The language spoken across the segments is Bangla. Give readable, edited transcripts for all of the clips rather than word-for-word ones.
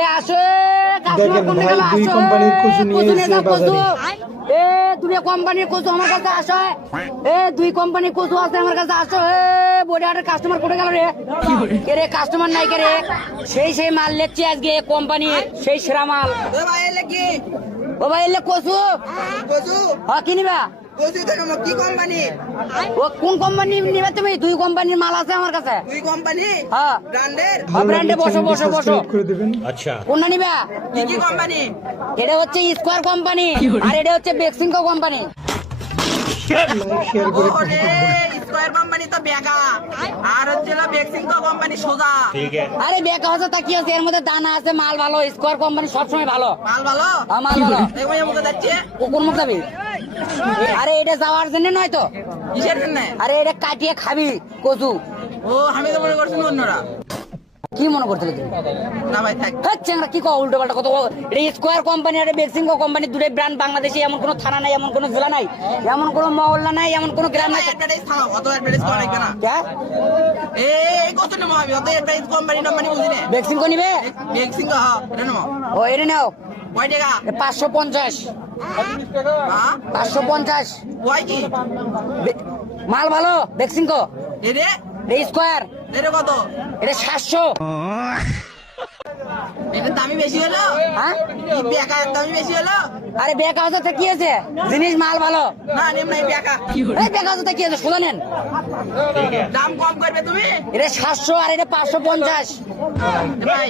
এ আসো দেখেন ভাই দুই কোম্পানির কচু নিয়ে এসেছে বাজারে। এ দুই কোম্পানির কচু আমার কাছে আসো। এ দুই কোম্পানির কচু আছে আমার কাছে আসো। এ বডিহাটের কাস্টমার কোথায় গেল রে? কে রে কাস্টমার নাই কে রে? সেই মাল লেখছি আজকে কোম্পানি সেই সেরা মাল। ও ভাই এলে কি ও ভাই এলে কচু কচু হ্যাঁ কি নিবা? কচু তো নেবো। কি কোম্পানি? ও কোন কোম্পানি নিবে তুমি? দুই কোম্পানির মাল আছে আমার কাছে। দুই কোম্পানি হ্যাঁ ব্র্যান্ডের ভালো ব্র্যান্ডে লাগলে বসো, চ্যানেলটি বসো, বসো। সাবস্ক্রাইব করে দেবেন। কোনটা নিবা? কি কি কোম্পানি? এটা হচ্ছে স্কোয়ার কোম্পানি আর এটা হচ্ছে বেক্সিমকো কোম্পানি। লাইক শেয়ার করে ওরে স্কয়ার কোম্পানি তো বেকা, আর হচ্ছে বেক্সিংকো কোম্পানি সোজা। আরে বেকা হচ্ছে তা কি আছে, এর মধ্যে দানা আছে, মাল ভালো। স্কোয়ার কোম্পানি সবসময় ভালো। মাল ভালো হ্যাঁ, মাল ভালো। দেখো মুখে যাচ্ছে ও কোন মুখ যাবি? আরে এটা যাওয়ার জন্য নয় তো, কিসের জন্য? আরে এটা কাটিয়ে খাবি কচু। ও আমি তো মনে করছি অন্যরা। কি মনে করছিলে তুমি? না ভাই থাক। হচ্ছে আমরা কি কো উল্টো পাল্টা কত। এটা স্কোয়ার কোম্পানি আর বেক্সিমকো কোম্পানি দুটোই ব্র্যান্ড। বাংলাদেশে এমন কোনো থানা নাই, এমন কোনো জেলা নাই, এমন কোনো মহল্লা নাই, এমন কোনো গ্রাম নাই। অ্যাডভার্টাইজ থামাও, অত অ্যাডভার্টাইজ করা লাগবে না। ক্যা? এই কত নেবো আমি? অত অ্যাডভার্টাইজ কোম্পানি টম্পানি বুঝি না। বেক্সিমকো নিবে? বেক্সিংকো হ্যাঁ এটা নেবো। ও এটা নাও, কয় টাকা? 550। হ্যাঁ 550 কয় কি? মাল ভালো বেক্সিমকো। এরে স্কোয়ার এরে কত? এটা 700। এটা দামি বেশি হলো? হ্যাঁ এই বেকা দামি বেশি হলো? আরে বেকা হচ্ছে তা কি আছে, জিনিস মাল ভালো। না নেম নাই বেকা। এই বেকা হচ্ছে তা কি আছে, শুধু নেন। দাম কম করবে তুমি? এটা 700 আর এটা 550। ভাই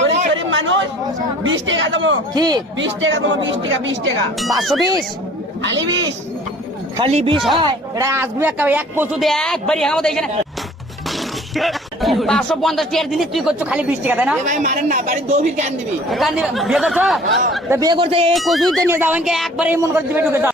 গরিব গরিব মানুষ 20 টাকা দেবো। কি 20 টাকা দেবো, 20 টাকা 20 টাকা 520? খালি 20। খালি 20 হয়? এটা আসবে এক কচু দিয়ে একবারই আমাদের এখানে 550 টাকার জিনিস তুই করছো খালি 20 টাকা, তাই না? এ ভাই মারেন না, বাড়ি দৌড়ির কেন দিবি? বিয়ে করছো? তা বিয়ে করছে এই কচুই তো নিয়ে যাও, একবারে মন করে দিবে ঢুকে যাও।